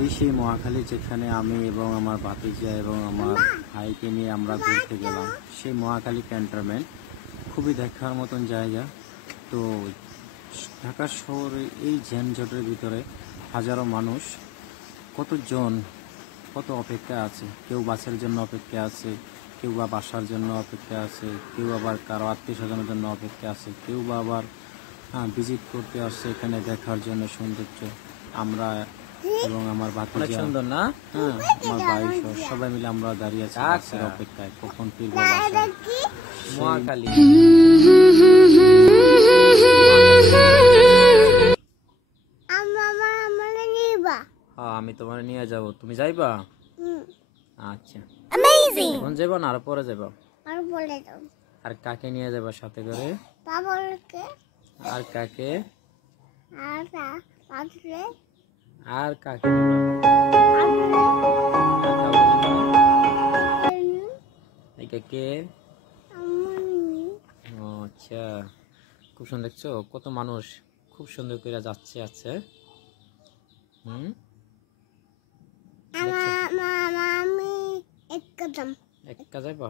এই সেই মহাখালী যেখানে আমি এবং আমার ভাতিজা এবং আমার ভাইকে নিয়ে আমরা ঘুরতে গেলাম। সেই মহাখালী ক্যান্টনমেন্ট খুবই দেখার মতন জায়গা। তো ঢাকা শহরে এই যানজটের ভিতরে হাজারো মানুষ, কত অপেক্ষা আছে। কেউ বাসের জন্য অপেক্ষা আছে, কেউ বা বাসার জন্য অপেক্ষা আছে, কেউ আবার কারো আত্মীয় স্বজনের জন্য অপেক্ষা আছে, কেউ বা আবার ভিজিট করতে আসছে এখানে দেখার জন্য সৌন্দর্য। আমরা এবং আমার ভাতিজা, সুন্দর না? হ্যাঁ, আমার ভাই সবাই মিলে আমরা দাঁড়িয়ে আছি বাসের অপেক্ষায়, কখন ফিরবো বাসায়। মহাখালী আমি তোমার নিয়ে যাব, তুমি যাইবা? আচ্ছা, এখন যাবো না আর পরে যাবো? আর কাকে নিয়ে যাবো সাথে করে? আর কাকে? আর কাকে কে? আচ্ছা, খুব সুন্দর। দেখছো কত মানুষ খুব সুন্দর করে যাচ্ছে আছে। এক যাইবা?